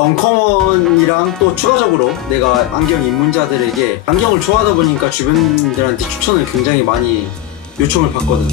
언커먼이랑 또 추가적으로 내가 안경 입문자들에게 안경을 좋아하다 보니까 주변들한테 추천을 굉장히 많이 요청을 받거든.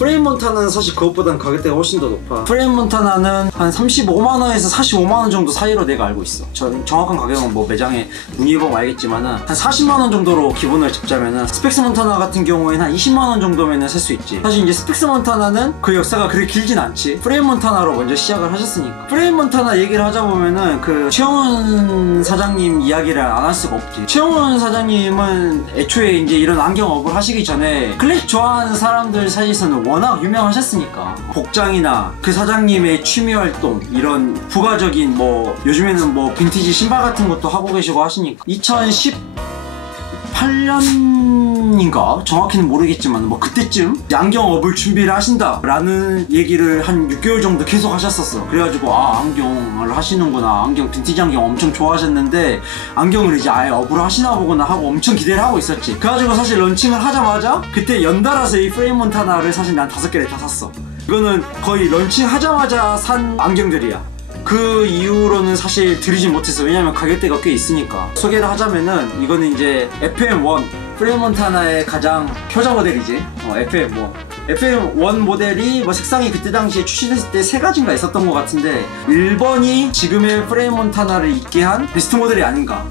프레임 몬타나는 사실 그것보단 가격대가 훨씬 더 높아. 프레임 몬타나는 한 35만원에서 45만원 정도 사이로 내가 알고 있어. 정확한 가격은 뭐 매장에 문의해보면 알겠지만은 한 40만원 정도로 기본을 잡자면은 스펙스 몬타나 같은 경우에는 한 20만원 정도면은 살 수 있지. 사실 이제 스펙스 몬타나는 그 역사가 그렇게 길진 않지. 프레임 몬타나로 먼저 시작을 하셨으니까. 프레임 몬타나 얘기를 하자 보면은 그 최영훈 사장님 이야기를 안 할 수가 없지. 최영훈 사장님은 애초에 이제 이런 안경업을 하시기 전에 클래식 좋아하는 사람들 사이에서는 워낙 유명하셨으니까 복장이나 그 사장님의 취미활동 이런 부가적인 뭐 요즘에는 뭐 빈티지 신발 같은 것도 하고 계시고 하시니까 2018년인가 정확히는 모르겠지만 뭐 그때쯤 안경업을 준비를 하신다 라는 얘기를 한 6개월 정도 계속 하셨었어. 그래가지고 아 안경을 하시는구나, 안경 빈티지 안경 엄청 좋아하셨는데 안경을 이제 아예 업으로 하시나 보구나 하고 엄청 기대를 하고 있었지. 그래가지고 사실 런칭을 하자마자 그때 연달아서 이 프레임 몬타나를 사실 난 5개를 다 샀어. 이거는 거의 런칭하자마자 산 안경들이야. 그 이후로는 사실 들이진 못했어. 왜냐면 가격대가 꽤 있으니까. 소개를 하자면은 이거는 이제 FM1 프레임 몬타나의 가장 효자 모델이지. FM1 FM1 모델이 뭐 색상이 그때 당시에 출시됐을 때 3가지인가 있었던 것 같은데 1번이 지금의 프레임 몬타나를 있게 한 베스트 모델이 아닌가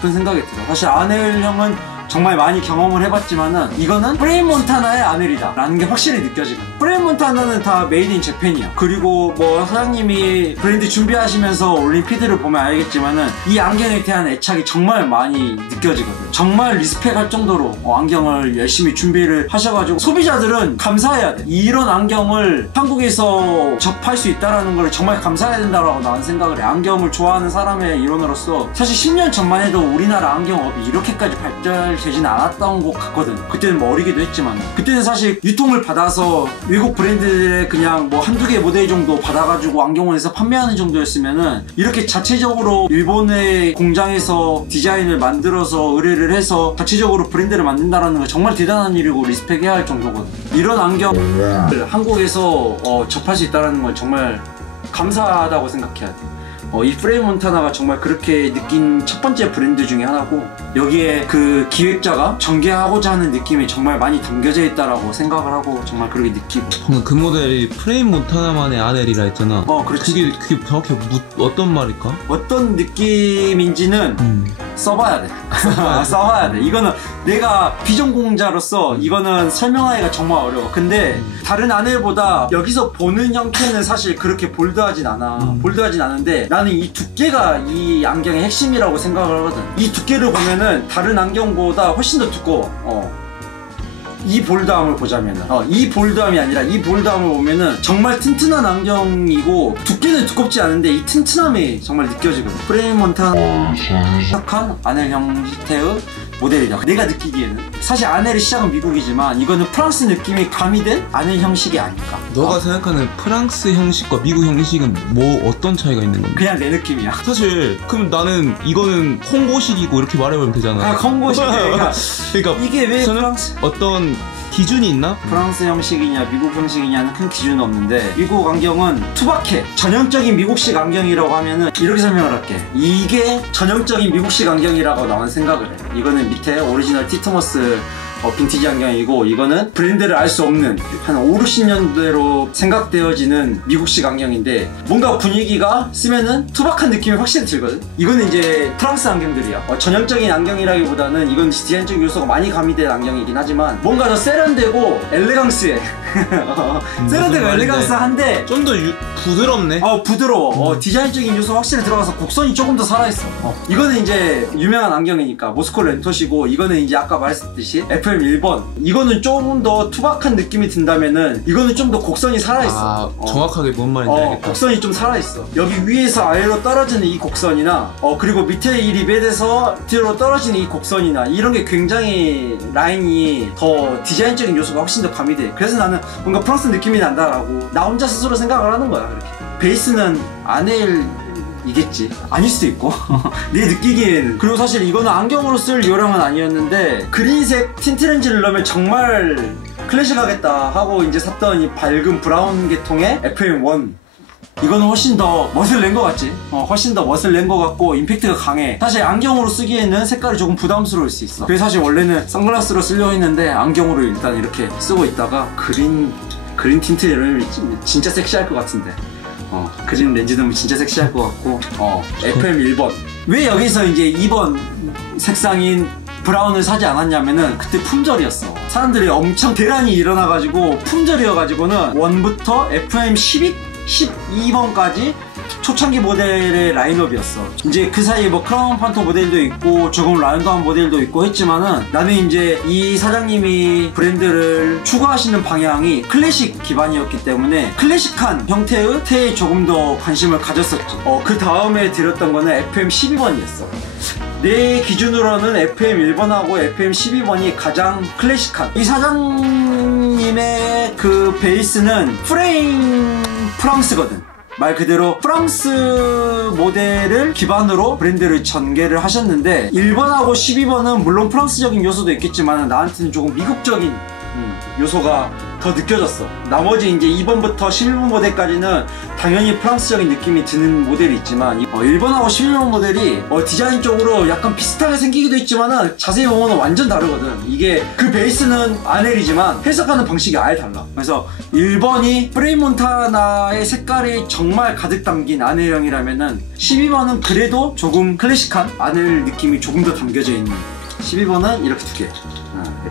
그런 생각이 들어. 사실 아넬 형은 정말 많이 경험을 해봤지만은 이거는 프레임 몬타나의 아넬이다 라는 게 확실히 느껴지거든. 프레임 몬타나는 다 메이드 인 재팬이야. 그리고 뭐 사장님이 브랜드 준비하시면서 올린 피드를 보면 알겠지만은 이 안경에 대한 애착이 정말 많이 느껴지거든. 정말 리스펙할 정도로 안경을 열심히 준비를 하셔가지고 소비자들은 감사해야 돼. 이런 안경을 한국에서 접할 수 있다는 걸 정말 감사해야 된다라고 나는 생각을 해. 안경을 좋아하는 사람의 일원으로서 사실 10년 전만 해도 우리나라 안경업이 이렇게까지 발달되지는 않았던 것 같거든. 그때는 뭐 어리기도 했지만 그때는 사실 유통을 받아서 외국 브랜드들의 그냥 뭐 한두 개 모델 정도 받아가지고 안경원에서 판매하는 정도였으면은 이렇게 자체적으로 일본의 공장에서 디자인을 만들어서 의뢰를 해서 자체적으로 브랜드를 만든다는 건 정말 대단한 일이고 리스펙해야 할 정도거든. 이런 안경을 한국에서 접할 수 있다는 건 정말 감사하다고 생각해야 돼. 이 프레임 몬타나가 정말 그렇게 느낀 첫 번째 브랜드 중에 하나고 여기에 그 기획자가 전개하고자 하는 느낌이 정말 많이 담겨져 있다라고 생각을 하고 정말 그렇게 느끼고. 방금 그 모델이 프레임 몬타나만의 아넬이라 했잖아. 그렇지. 그게 정확히 어떤 말일까? 어떤 느낌인지는 써봐야 돼. 써봐야 돼. 이거는 내가 비전공자로서 이거는 설명하기가 정말 어려워. 근데 다른 아넬보다 여기서 보는 형태는 사실 그렇게 볼드하진 않아. 볼드하진 않은데 나는 이 두께가 이 안경의 핵심이라고 생각을 하거든. 이 두께를 보면은 다른 안경보다 훨씬 더 두꺼워. 이 볼드함을 보자면은 이 볼드함이 아니라 이 볼드함을 보면은 정말 튼튼한 안경이고 두께는 두껍지 않은데 이 튼튼함이 정말 느껴지거든. 프레임 몬타나 시작한 아넬 형태의 모델이다. 내가 느끼기에는 사실 아넬의 시작은 미국이지만 이거는 프랑스 느낌이 가미된 아넬 형식이 아닐까. 너가 생각하는 프랑스 형식과 미국 형식은 뭐 어떤 차이가 있는 건가? 그냥 내 느낌이야. 사실 그럼 나는 이거는 콩고식이고 이렇게 말해보면 되잖아. 콩고식. 그러니까 이게 왜 프랑스 어떤 기준이 있나? 프랑스 형식이냐 미국 형식이냐는 큰 기준은 없는데 미국 안경은 투박해. 전형적인 미국식 안경이라고 하면은 이렇게 설명을 할게. 이게 전형적인 미국식 안경이라고 나는 생각을 해. 이거는 밑에 오리지널 티트머스 빈티지 안경이고 이거는 브랜드를 알 수 없는 한 5, 60년대로 생각되어지는 미국식 안경인데 뭔가 분위기가 쓰면은 투박한 느낌이 확실히 들거든. 이거는 이제 프랑스 안경들이야. 전형적인 안경이라기보다는 이건 디자인적 요소가 많이 가미된 안경이긴 하지만 뭔가 더 세련되고 엘레강스해. 세련되고 엘레강스한데 좀 더 부드럽네. 부드러워. 디자인적인 요소 확실히 들어가서 곡선이 조금 더 살아있어. 이거는 이제 유명한 안경이니까 모스코 렌토시고 이거는 이제 아까 말했듯이 FM1번 이거는 조금 더 투박한 느낌이 든다면은 이거는 좀 더 곡선이 살아있어. 정확하게 뭔 말인지 알겠다. 곡선이 좀 살아있어. 여기 위에서 아래로 떨어지는 이 곡선이나 그리고 밑에 이 리벳에서 뒤로 떨어지는 이 곡선이나 이런 게 굉장히 라인이 더 디자인적인 요소가 훨씬 더 가미돼. 그래서 나는 뭔가 프랑스 느낌이 난다라고 나 혼자 스스로 생각을 하는 거야. 그렇게 베이스는 아넬이겠지. 아닐 수도 있고 내 느끼기에는. 그리고 사실 이거는 안경으로 쓸 요령은 아니었는데 그린색 틴트 렌즈를 넣으면 정말 클래식하겠다 하고 이제 샀던 이 밝은 브라운 계통의 FM1 이거는 훨씬 더 멋을 낸 것 같지? 훨씬 더 멋을 낸 것 같고 임팩트가 강해. 사실 안경으로 쓰기에는 색깔이 조금 부담스러울 수 있어. 그래서 사실 원래는 선글라스로 쓰려고 했는데 안경으로 일단 이렇게 쓰고 있다가 그린 틴트 이러면 진짜 섹시할 것 같은데. 그린 렌즈 넣으면 진짜 섹시할 것 같고. FM 1번. 왜 여기서 이제 2번 색상인 브라운을 사지 않았냐면은 그때 품절이었어. 사람들이 엄청 대란이 일어나가지고 품절이어가지고는 1부터 FM 12번까지 초창기 모델의 라인업이었어. 이제 그 사이에 뭐 크라운 판터 모델도 있고 조금 라운드한 모델도 있고 했지만은 나는 이제 이 사장님이 브랜드를 추구하시는 방향이 클래식 기반이었기 때문에 클래식한 형태의 테에 조금 더 관심을 가졌었지. 그 다음에 들었던 거는 FM 12번이었어. 내 기준으로는 FM 1번하고 FM 12번이 가장 클래식한. 이 사장님의 그 베이스는 프랑스거든. 말 그대로 프랑스 모델을 기반으로 브랜드를 전개를 하셨는데 1번하고 12번은 물론 프랑스적인 요소도 있겠지만 나한테는 조금 미국적인 요소가 더 느껴졌어. 나머지 이제 2번부터 11번 모델까지는 당연히 프랑스적인 느낌이 드는 모델이 있지만 1번하고 11번 모델이 디자인적으로 약간 비슷하게 생기기도 있지만 자세히 보면 완전 다르거든. 이게 그 베이스는 아넬이지만 해석하는 방식이 아예 달라. 그래서 1번이 프레임 몬타나의 색깔이 정말 가득 담긴 아넬형이라면은 12번은 그래도 조금 클래식한 아넬 느낌이 조금 더 담겨져 있는 12번은 이렇게 두 개.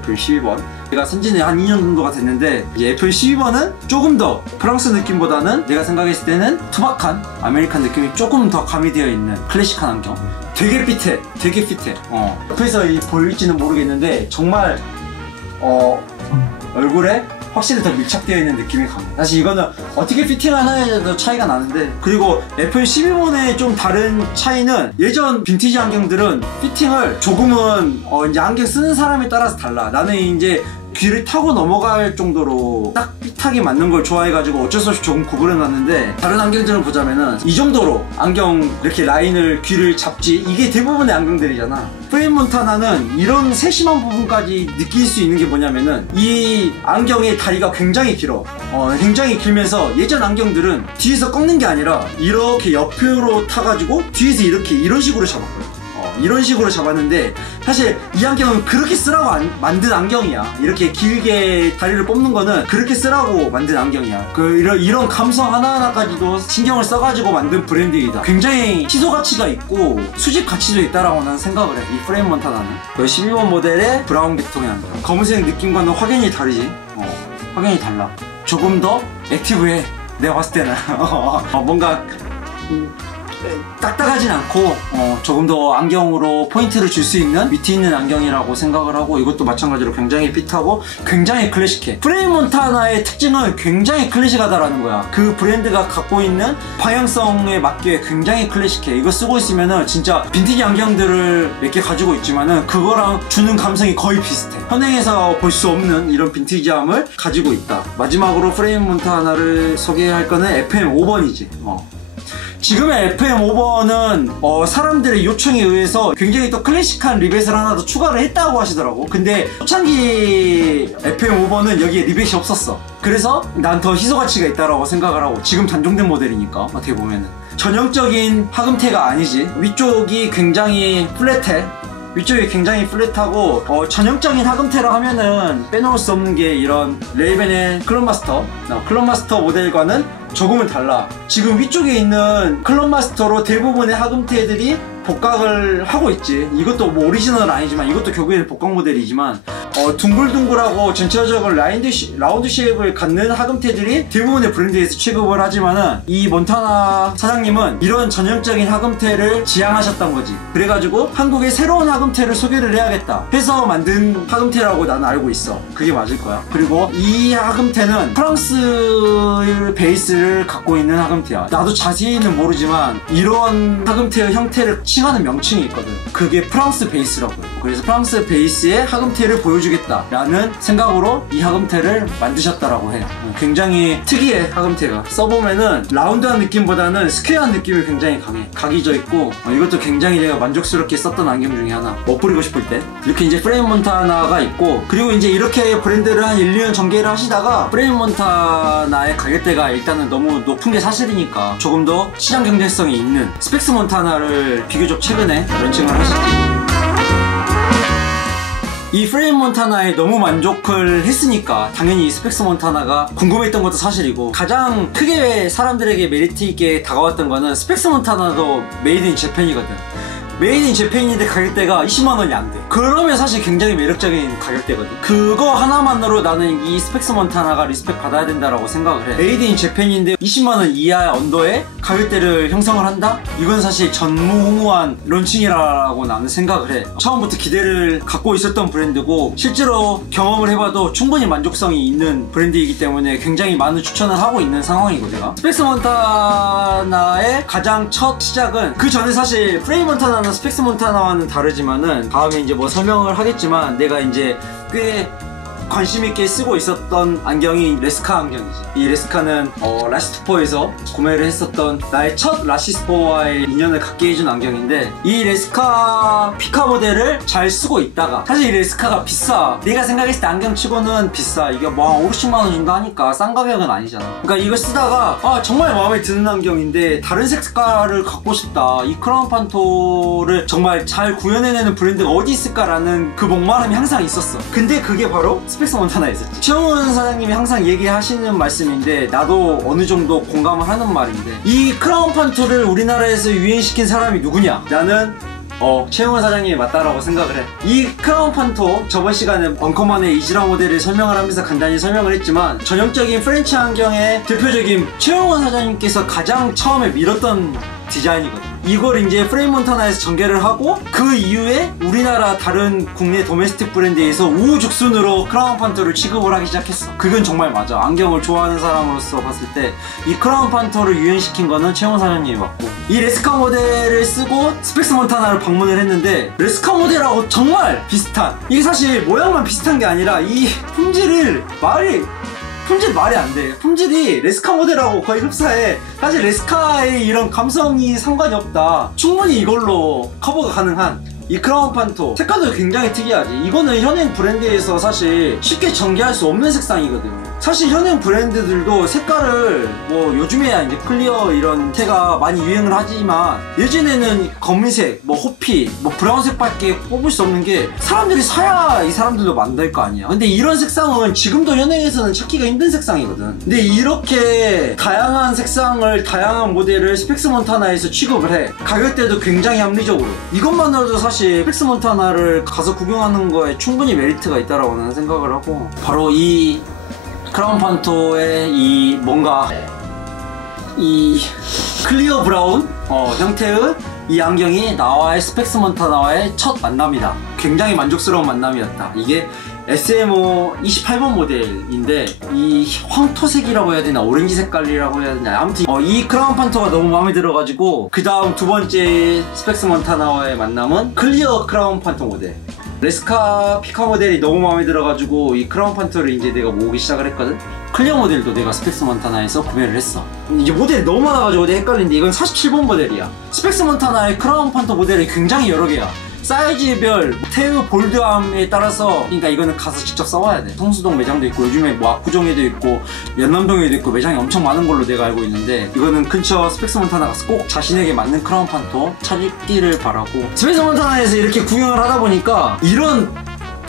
FM 12번. 내가 산지는 한 2년 정도가 됐는데 이제 FM 12번은 조금 더 프랑스 느낌보다는 내가 생각했을 때는 투박한 아메리칸 느낌이 조금 더 가미되어 있는 클래식한 안경. 되게 핏해. 되게 핏해. 옆에서 보일지는 모르겠는데 정말 얼굴에 확실히 더 밀착되어 있는 느낌이 강해. 사실 이거는 어떻게 피팅하느냐에도 차이가 나는데, 그리고 FM 12번의 좀 다른 차이는 예전 빈티지 안경들은 피팅을 조금은 이제 안경 쓰는 사람에 따라서 달라. 나는 이제 귀를 타고 넘어갈 정도로 딱 핏하게 맞는 걸 좋아해가지고 어쩔 수 없이 조금 구분해놨는데, 다른 안경들을 보자면은 이 정도로 안경 이렇게 라인을 귀를 잡지, 이게 대부분의 안경들이잖아. 프레임 몬타나는 이런 세심한 부분까지 느낄 수 있는 게 뭐냐면은 이 안경의 다리가 굉장히 길어. 굉장히 길면서 예전 안경들은 뒤에서 꺾는 게 아니라 이렇게 옆으로 타가지고 뒤에서 이렇게 이런 식으로 잡았거든. 이런 식으로 잡았는데 사실 이 안경은 그렇게 쓰라고 만든 안경이야. 이렇게 길게 다리를 뽑는 거는 그렇게 쓰라고 만든 안경이야. 이런 감성 하나하나까지도 신경을 써가지고 만든 브랜드이다. 굉장히 희소 가치가 있고 수집 가치도 있다라고 나는 생각을 해. 이 프레임 몬타나는 12번 모델의 브라운 계통의 안경. 검은색 느낌과는 확연히 다르지. 확연히 달라. 조금 더 액티브해. 내가 봤을 때는 뭔가 딱딱하진 않고 조금 더 안경으로 포인트를 줄 수 있는 밑에 있는 안경이라고 생각을 하고, 이것도 마찬가지로 굉장히 핏하고 굉장히 클래식해. 프레임 몬타나의 특징은 굉장히 클래식하다라는 거야. 그 브랜드가 갖고 있는 방향성에 맞게 굉장히 클래식해. 이거 쓰고 있으면은 진짜 빈티지 안경들을 몇 개 가지고 있지만은 그거랑 주는 감성이 거의 비슷해. 현행에서 볼 수 없는 이런 빈티지함을 가지고 있다. 마지막으로 프레임 몬타나를 소개할 거는 FM 5번이지. 지금의 FM 5번은 사람들의 요청에 의해서 굉장히 또 클래식한 리벳을 하나 더 추가를 했다고 하시더라고. 근데 초창기 FM 5번은 여기에 리벳이 없었어. 그래서 난 더 희소 가치가 있다고 생각을 하고, 지금 단종된 모델이니까 어떻게 보면은 전형적인 하금테가 아니지. 위쪽이 굉장히 플랫해. 위쪽이 굉장히 플랫하고 전형적인 하금테라 하면은 빼놓을 수 없는 게 이런 레이벤의 클럽마스터 모델과는 조금은 달라. 지금 위쪽에 있는 클럽마스터로 대부분의 하금테들이 복각을 하고 있지. 이것도 뭐 오리지널은 아니지만 이것도 결국에는 복각 모델이지만 둥글둥글하고 전체적으로 라운드 쉐입을 갖는 하금테들이 대부분의 브랜드에서 취급을 하지만은 이 몬타나 사장님은 이런 전형적인 하금테를 지향하셨던 거지. 그래가지고 한국에 새로운 하금테를 소개를 해야겠다 해서 만든 하금테라고 나는 알고 있어. 그게 맞을 거야. 그리고 이 하금테는 프랑스 베이스를 갖고 있는 하금테야. 나도 자세히는 모르지만 이런 하금테의 형태를 칭하는 명칭이 있거든. 그게 프랑스 베이스라고 해요. 그래서 프랑스 베이스의 하금테를 보여주기 해주겠다 라는 생각으로 이 하금테를 만드셨다라고 해요. 굉장히 특이해. 하금테가 써보면은 라운드한 느낌보다는 스퀘어한 느낌이 굉장히 강해. 각이 져있고 이것도 굉장히 내가 만족스럽게 썼던 안경 중에 하나. 멋부리고 싶을 때 이렇게 이제 프레임 몬타나가 있고, 그리고 이제 이렇게 브랜드를 한 1, 2년 전개를 하시다가 프레임 몬타나의 가격대가 일단은 너무 높은 게 사실이니까 조금 더 시장 경쟁성이 있는 스펙스 몬타나를 비교적 최근에 런칭을 하셨지. 이 프레임 몬타나에 너무 만족을 했으니까 당연히 이 스펙스 몬타나가 궁금했던 것도 사실이고, 가장 크게 사람들에게 메리트 있게 다가왔던 거는 스펙스 몬타나도 메이드 인 재팬이거든. 메이드 인 재팬인데 가격대가 20만원이 안 돼. 그러면 사실 굉장히 매력적인 가격대거든. 그거 하나만으로 나는 이 스펙스 몬타나가 리스펙 받아야 된다라고 생각을 해. 메이드 인 재팬인데 20만원 이하 언더의 가격대를 형성을 한다? 이건 사실 전무후무한 론칭이라고 나는 생각을 해. 처음부터 기대를 갖고 있었던 브랜드고, 실제로 경험을 해봐도 충분히 만족성이 있는 브랜드이기 때문에 굉장히 많은 추천을 하고 있는 상황이고, 내가 스펙스 몬타나의 가장 첫 시작은, 그 전에 사실 프레임 몬타나는 스펙스 몬타나와는 다르지만은 다음에 이제 뭐 설명을 하겠지만, 내가 이제 꽤 관심있게 쓰고 있었던 안경이 레스카 안경이지. 이 레스카는 라시스포에서 구매를 했었던 나의 첫 라시스포와의 인연을 갖게 해준 안경인데, 이 레스카 피카 모델을 잘 쓰고 있다가, 사실 이 레스카가 비싸. 내가 생각했을 때 안경치고는 비싸. 이게 뭐 한 5,000~10만원 정도 하니까 싼 가격은 아니잖아. 그러니까 이걸 쓰다가 정말 마음에 드는 안경인데 다른 색깔을 갖고 싶다. 이 크라운 판토를 정말 잘 구현해내는 브랜드가 어디 있을까라는 그 목마름이 항상 있었어. 근데 그게 바로 스펙스 몬타나에 있었지. 최영훈 사장님이 항상 얘기하시는 말씀인데 나도 어느 정도 공감을 하는 말인데, 이 크라운 판토를 우리나라에서 유행시킨 사람이 누구냐? 나는 최영훈 사장님이 맞다라고 생각을 해. 이 크라운 판토, 저번 시간에 언커먼의 이지라 모델을 설명을 하면서 간단히 설명을 했지만, 전형적인 프렌치 안경의 대표적인 최영훈 사장님께서 가장 처음에 밀었던 디자인이거든. 이걸 이제 프레임 몬타나에서 전개를 하고, 그 이후에 우리나라 다른 국내 도메스틱 브랜드에서 우후죽순으로 크라운 판토를 취급을 하기 시작했어. 그건 정말 맞아. 안경을 좋아하는 사람으로서 봤을 때 이 크라운 판토를 유행시킨 거는 최영훈 사장님이 맞고, 이 레스카 모델을 쓰고 스펙스 몬타나를 방문을 했는데, 레스카 모델하고 정말 비슷한, 이게 사실 모양만 비슷한 게 아니라 이 품질 말이 안 돼. 품질이 레스카 모델하고 거의 흡사해. 사실 레스카의 이런 감성이 상관이 없다. 충분히 이걸로 커버가 가능한 이 크라운 판토. 색깔도 굉장히 특이하지. 이거는 현행 브랜드에서 사실 쉽게 전개할 수 없는 색상이거든. 사실 현행 브랜드들도 색깔을 뭐 요즘에야 이제 클리어 이런 테가 많이 유행을 하지만, 예전에는 검은색, 뭐 호피, 뭐 브라운색밖에 뽑을 수 없는 게, 사람들이 사야 이 사람들도 만들 거 아니야. 근데 이런 색상은 지금도 현행에서는 찾기가 힘든 색상이거든. 근데 이렇게 다양한 색상을, 다양한 모델을 스펙스 몬타나에서 취급을 해. 가격대도 굉장히 합리적으로. 이것만으로도 사실 스펙스 몬타나를 가서 구경하는 거에 충분히 메리트가 있다라고 나는 생각을 하고, 바로 이 크라운 판토의 이 뭔가 이 클리어 브라운 형태의 이 안경이 나와의 스펙스 몬타나와의 첫 만남이다. 굉장히 만족스러운 만남이었다. 이게 SMO 28번 모델인데, 이 황토색이라고 해야 되나 오렌지 색깔이라고 해야 되나, 아무튼 이 크라운 판토가 너무 마음에 들어가지고, 그 다음 두 번째 스펙스 몬타나와의 만남은 클리어 크라운 판토 모델. 레스카 피카 모델이 너무 마음에 들어가지고 이 크라운 판토를 이제 내가 모으기 시작을 했거든. 클리어 모델도 내가 스펙스 몬타나에서 구매를 했어. 이제 모델이 너무 많아가지고 내가 헷갈리는데, 이건 47번 모델이야. 스펙스 몬타나의 크라운 판토 모델이 굉장히 여러 개야. 사이즈별, 테우 볼드함에 따라서, 그러니까 이거는 가서 직접 써와야 돼. 성수동 매장도 있고, 요즘에 뭐 압구정에도 있고 연남동에도 있고 매장이 엄청 많은 걸로 내가 알고 있는데, 이거는 근처 스펙스 몬타나 가서 꼭 자신에게 맞는 크라운 판토 찾기를 바라고, 스펙스 몬타나에서 이렇게 구경을 하다 보니까 이런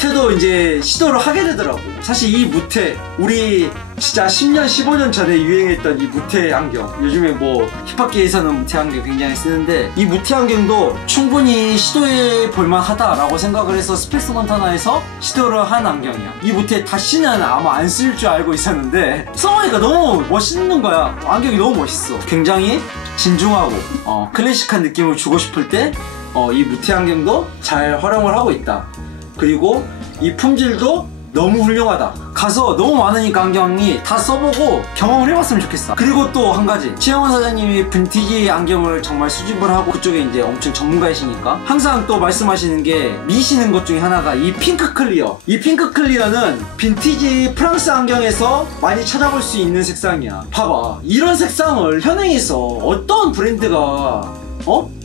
무태도 이제 시도를 하게 되더라고. 사실 이 무태, 우리 진짜 10년, 15년 전에 유행했던 이 무태 안경, 요즘에 뭐 힙합계에서는 무태 안경 굉장히 쓰는데, 이 무태 안경도 충분히 시도해 볼만 하다라고 생각을 해서 스펙스 몬타나에서 시도를 한 안경이야. 이 무태 다시는 아마 안 쓸 줄 알고 있었는데 써보니까 너무 멋있는 거야. 안경이 너무 멋있어. 굉장히 진중하고 클래식한 느낌을 주고 싶을 때 이 무태 안경도 잘 활용을 하고 있다. 그리고 이 품질도 너무 훌륭하다. 가서 너무 많으니까 안경이 다 써보고 경험을 해봤으면 좋겠어. 그리고 또 한 가지, 최영원 사장님이 빈티지 안경을 정말 수집을 하고 그쪽에 이제 엄청 전문가이시니까 항상 또 말씀하시는 게 미시는 것 중에 하나가 이 핑크 클리어. 이 핑크 클리어는 빈티지 프랑스 안경에서 많이 찾아볼 수 있는 색상이야. 봐봐, 이런 색상을 현행에서 어떤 브랜드가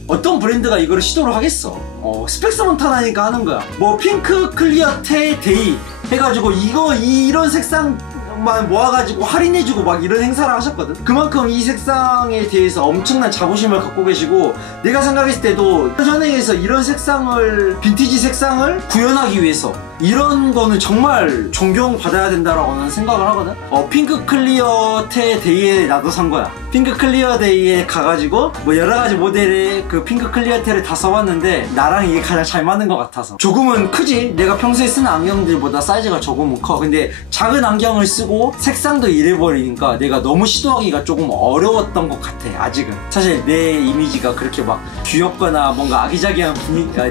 어떤 브랜드가 이거를 시도를 하겠어. 스펙스 몬타나니까 하는 거야. 뭐 핑크 클리어 테 데이 해가지고 이런 색상만 모아가지고 할인해주고 막 이런 행사를 하셨거든. 그만큼 이 색상에 대해서 엄청난 자부심을 갖고 계시고, 내가 생각했을 때도 현행에서 이런 색상을, 빈티지 색상을 구현하기 위해서 이런 거는 정말 존경받아야 된다라고 는 생각을 하거든. 핑크 클리어 테 데이에 나도 산 거야. 핑크 클리어 데이에 가가지고 뭐 여러가지 모델의 그 핑크 클리어 테를 다 써봤는데 나랑 이게 가장 잘 맞는 것 같아서. 조금은 크지? 내가 평소에 쓰는 안경들보다 사이즈가 조금은 커. 근데 작은 안경을 쓰고 색상도 이래버리니까 내가 너무 시도하기가 조금 어려웠던 것 같아. 아직은 사실 내 이미지가 그렇게 막 귀엽거나 뭔가 아기자기한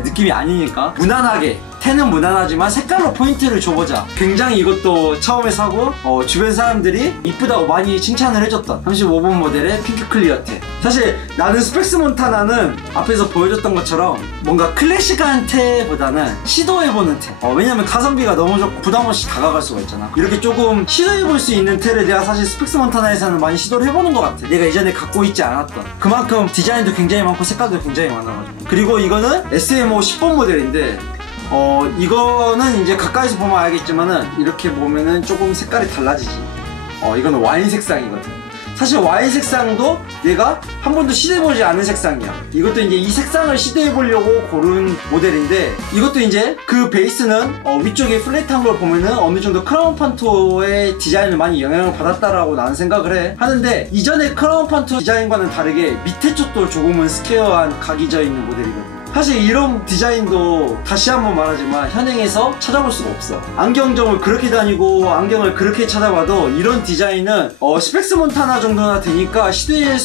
느낌이 아니니까 무난하게, 테는 무난하지만 색깔로 포인트를 줘보자. 굉장히 이것도 처음에 사고 주변 사람들이 이쁘다고 많이 칭찬을 해줬던 35번 모델의 핑크 클리어 테. 사실 나는 스펙스 몬타나는 앞에서 보여줬던 것처럼 뭔가 클래식한 테보다는 시도해보는 테. 왜냐면 가성비가 너무 좋고 부담없이 다가갈 수가 있잖아. 이렇게 조금 시도해볼 수 있는 테를 내가 사실 스펙스 몬타나에서는 많이 시도를 해보는 것 같아. 내가 이전에 갖고 있지 않았던. 그만큼 디자인도 굉장히 많고 색깔도 굉장히 많아가지고. 그리고 이거는 SMO 10번 모델인데 이거는 이제 가까이서 보면 알겠지만은 이렇게 보면은 조금 색깔이 달라지지. 이거는 와인 색상이거든. 사실 와인 색상도 내가 한 번도 시도해보지 않은 색상이야. 이것도 이제 이 색상을 시도해보려고 고른 모델인데, 이것도 이제 그 베이스는 위쪽에 플랫한 걸 보면은 어느 정도 크라운 판토의 디자인을 많이 영향을 받았다라고 나는 생각을 해. 하는데 이전에 크라운 판토 디자인과는 다르게 밑에 쪽도 조금은 스퀘어한 각이 져 있는 모델이거든. 사실 이런 디자인도 다시 한번 말하지만 현행에서 찾아볼 수가 없어. 안경점을 그렇게 다니고 안경을 그렇게 찾아봐도 이런 디자인은 스펙스 몬타나 정도나 되니까 시도할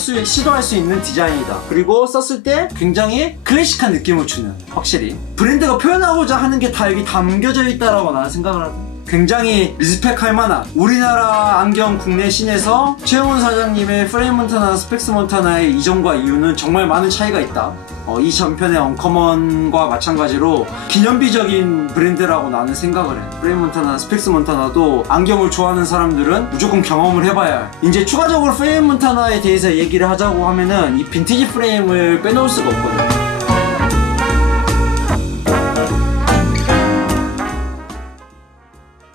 수 있는 디자인이다. 그리고 썼을 때 굉장히 클래식한 느낌을 주는, 확실히 브랜드가 표현하고자 하는 게 다 여기 담겨져 있다라고 나는 생각을 하거든. 굉장히 리스펙할 만한 우리나라 안경 국내 씬에서 최영원 사장님의 프레임 몬타나, 스펙스 몬타나의 이전과 이후는 정말 많은 차이가 있다. 이 전편의 언커먼과 마찬가지로 기념비적인 브랜드라고 나는 생각을 해. 프레임 몬타나, 스펙스 몬타나도 안경을 좋아하는 사람들은 무조건 경험을 해봐야 해. 이제 추가적으로 프레임 몬타나에 대해서 얘기를 하자고 하면은 이 빈티지 프레임을 빼놓을 수가 없거든.